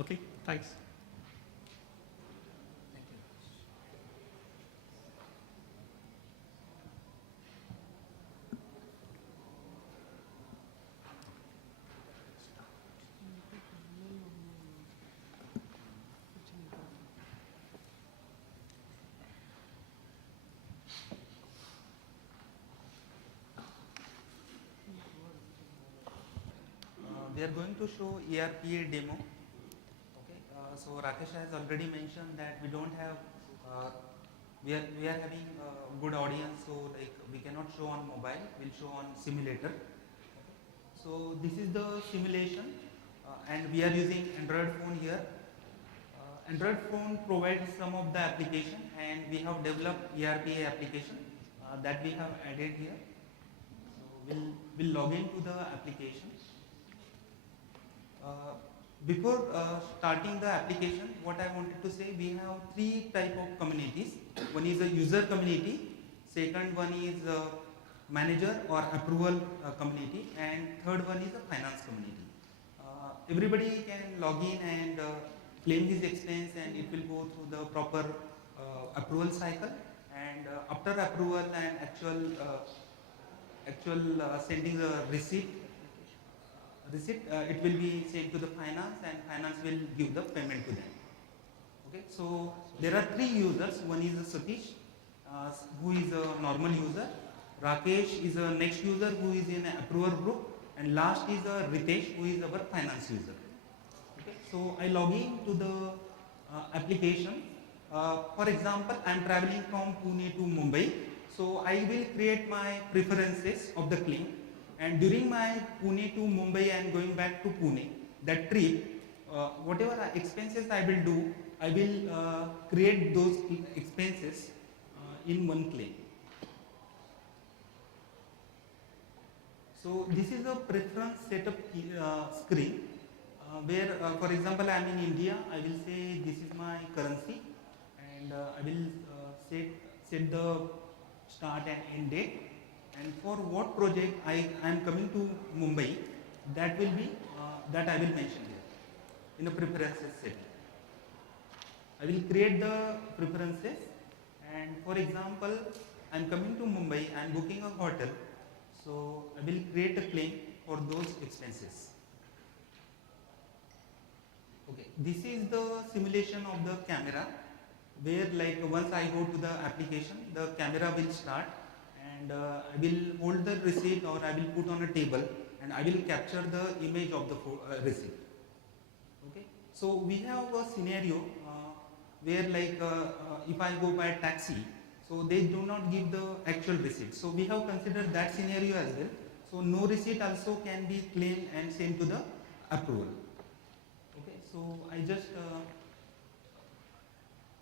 Okay, thanks. We are going to show ERPA demo. Okay, so Rakesh has already mentioned that we don't have, we are having a good audience, so like we cannot show on mobile, we'll show on simulator. So this is the simulation, and we are using Android phone here. Android phone provides some of the application, and we have developed ERPA application that we have added here. So we'll log into the application. Uh, Before starting the application, what I wanted to say, we have three type of communities. One is a user community, second one is a manager or approval community, and third one is a finance community. Everybody can log in and claim his expense, and it will go through the proper approval cycle. And after approval and actual sending the receipt, it will be sent to the finance, and finance will give the payment to them. Okay, so there are three users. One is Satish, who is a normal user. Rakesh is a next user who is in an approver group, and last is Ritesh, who is our finance user. Okay, so I log in to the application. For example, I am traveling from Pune to Mumbai, so I will create my preferences of the claim, and during my Pune to Mumbai and going back to Pune, that trip, whatever expenses I will do, I will create those expenses in one claim. So this is a preference setup screen where, for example, I am in India. I will say this is my currency, and I will set the start and end date. And for what project I am coming to Mumbai, that will be that I will mention here in the preferences setting. I will create the preferences, and for example, I am coming to Mumbai, I am booking a hotel, so I will create a claim for those expenses. Okay, this is the simulation of the camera, where like once I go to the application, the camera will start, and I will hold the receipt, or I will put on a table, and I will capture the image of the receipt. Okay, so we have a scenario where like if I go by taxi, so they do not give the actual receipt. So we have considered that scenario as well. So no receipt also can be claimed and sent to the approval. Okay, so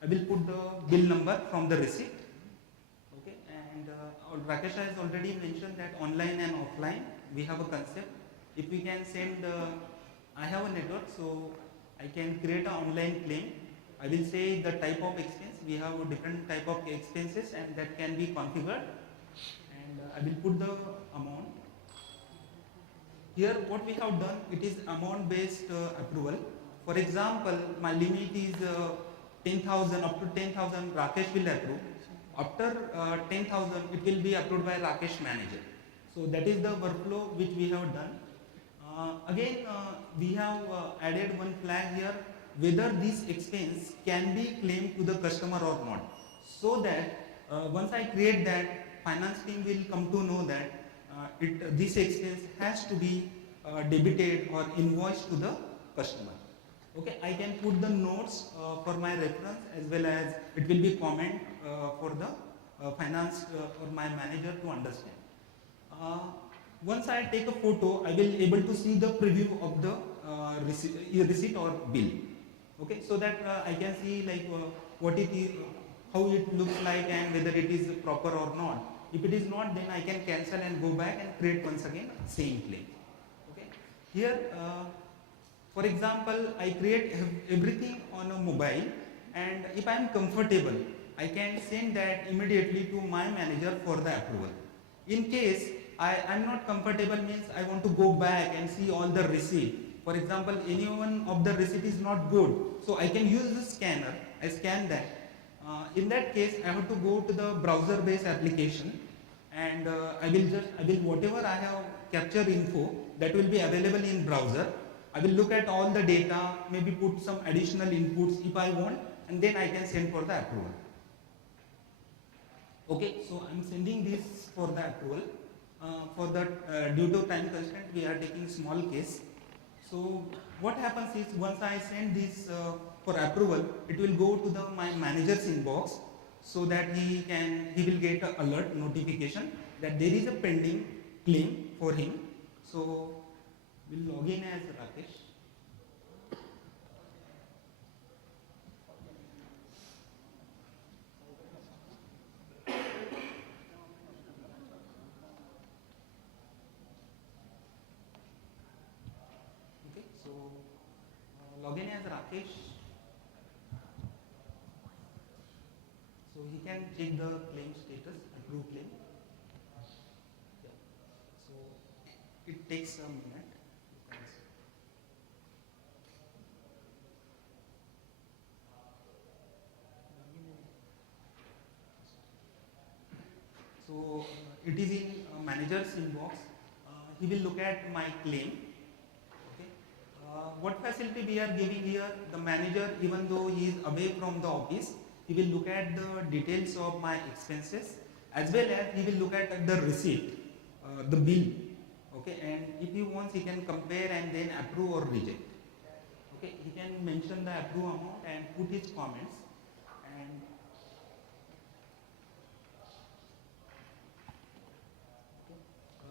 I will put the bill number from the receipt. Okay, and Rakesh has already mentioned that online and offline we have a concept. If we can send, I have a network, so I can create an online claim. I will say the type of expense. We have a different type of expenses, and that can be configured. And I will put the amount. Here what we have done, it is amount based approval. For example, my limit is 10,000, up to 10,000 Rakesh will approve. After 10,000, it will be approved by Rakesh manager. So that is the workflow which we have done. Again, we have added one flag here, whether this expense can be claimed to the customer or not. So that once I create that, finance team will come to know that this expense has to be debited or invoiced to the customer. Okay, I can put the notes for my reference, as well as it will be comment for the finance or my manager to understand. Once I take a photo, I will able to see the preview of the receipt or bill. Okay, so that I can see like what it is, how it looks like, and whether it is proper or not. If it is not, then I can cancel and go back and create once again same claim. Okay, here for example, I create everything on a mobile, and if I am comfortable, I can send that immediately to my manager for the approval. In case I am not comfortable, means I want to go back and see all the receipt, For example, any one of the receipt is not good, so I can use the scanner. I scan that. In that case, I have to go to the browser-based application, and I will whatever I have captured info that will be available in browser. I will look at all the data, maybe put some additional inputs if I want, and then I can send for the approval. Okay, so I'm sending this for the approval. For that, due to time constraint, we are taking small case. So what happens is once I send this for approval, it will go to my manager's inbox, so that he will get an alert notification that there is a pending claim for him. So we'll log in as Rakesh. Okay, so log in as Rakesh. So he can check the claim status, approve claim. Yeah. So it takes a minute. So it is in manager's inbox. He will look at my claim. Okay. What facility we are giving here? The manager, even though he is away from the office, he will look at the details of my expenses, as well as he will look at the receipt, the bill. Okay, and if he wants, he can compare and then approve or reject. Okay, he can mention the approve amount and put his comments. And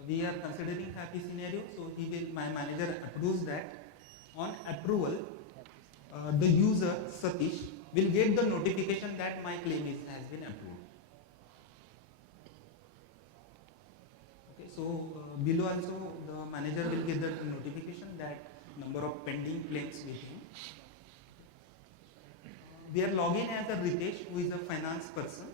we are considering happy scenario, so my manager approves that. On approval, the user Satish will get the notification that my claim has been approved. Okay, so below also the manager will get the notification that number of pending claims with him. We are logging as a Ritesh, who is a finance person.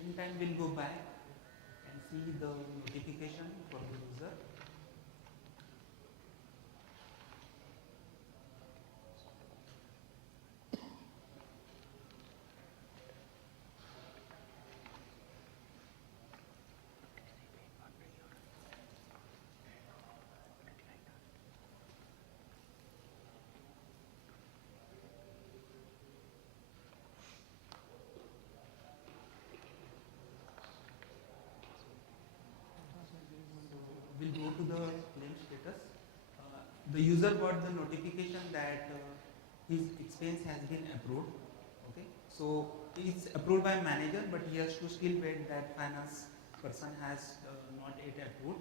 Meantime, we'll go back and see the notification for the user. We'll go to the claim status. The user got the notification that his expense has been approved. Okay, so it's approved by manager, but he has to still wait that finance person has not yet approved.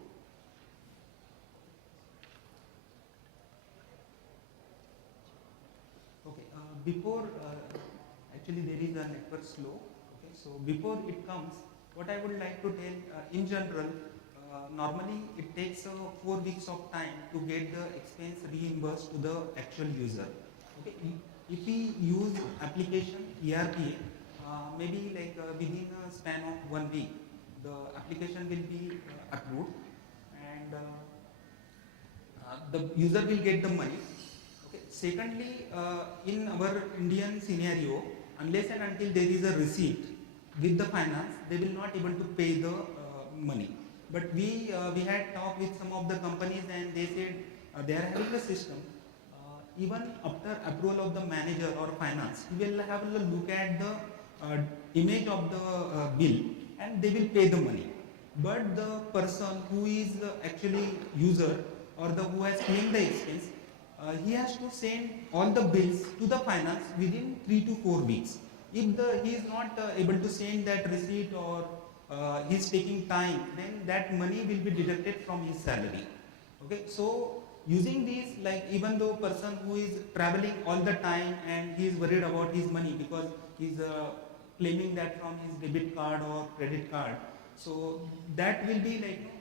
Okay, before actually there is a network slow. Okay, so before it comes, what I would like to tell in general. Normally, it takes 4 weeks of time to get the expense reimbursed to the actual user. Okay, if we use application ERPA, maybe like within a span of 1 week, the application will be approved, and the user will get the money. Okay. Secondly, in our Indian scenario, unless and until there is a receipt with the finance, they will not able to pay the money. But we had talked with some of the companies, and they said they are having a system. Even after approval of the manager or finance, he will have a look at the image of the bill, and they will pay the money. But the person who is actually user, or who has claimed the expense, he has to send all the bills to the finance within 3 to 4 weeks. If he is not able to send that receipt or he's taking time, then that money will be deducted from his salary. Okay, so using these, like even though person who is traveling all the time and he is worried about his money because he's claiming that from his debit card or credit card, so that will be like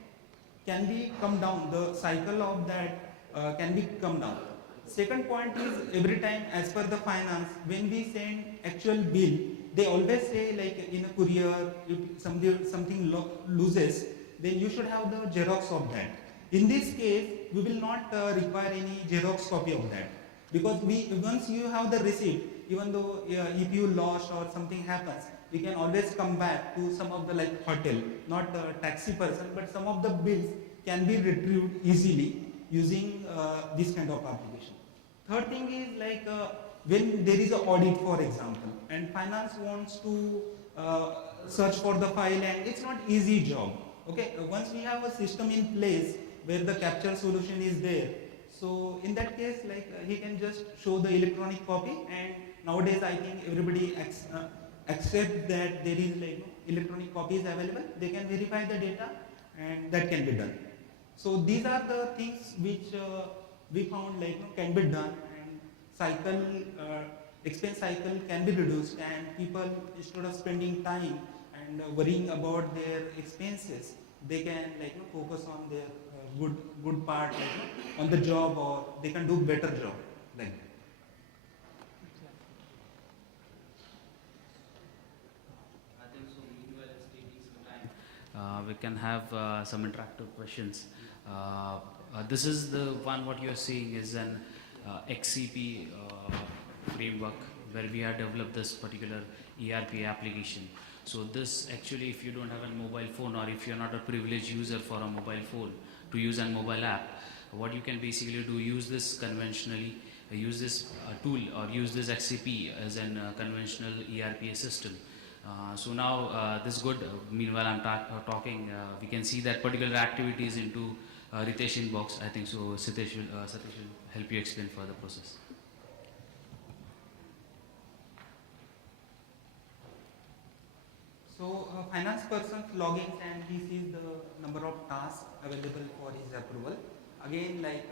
can be come down. The cycle of that can be come down. Second point is every time as per the finance, when we send actual bill, they always say like in a courier, if something loses, then you should have the xerox of that. In this case, we will not require any xerox copy of that because we once you have the receipt, even though if you lost or something happens, we can always come back to some of the like hotel, not a taxi person, but some of the bills can be retrieved easily using this kind of application. Third thing is like when there is an audit, for example, and finance wants to search for the file, and it's not easy job. Okay, once we have a system in place where the capture solution is there, so in that case, like he can just show the electronic copy, and nowadays I think everybody accept that there is like electronic copies available. They can verify the data, and that can be done. So these are the things which we found like can be done, and cycle expense cycle can be reduced, and people instead of spending time and worrying about their expenses, they can like focus on their good part like on the job, or they can do better job like that. I think so. Meanwhile, it's taking some time. We can have some interactive questions. This is the one what you are seeing is an XCP framework where we have developed this particular ERP application. So this actually, if you don't have a mobile phone or if you're not a privileged user for a mobile phone to use a mobile app, what you can basically do, use this conventionally, use this tool or use this XCP as a conventional ERP system. So now this is good. Meanwhile, I'm talking. We can see that particular activities into Ritesh inbox. I think so. Satish will help you explain further process. So finance person logins and he sees the number of tasks available for his approval. Again, like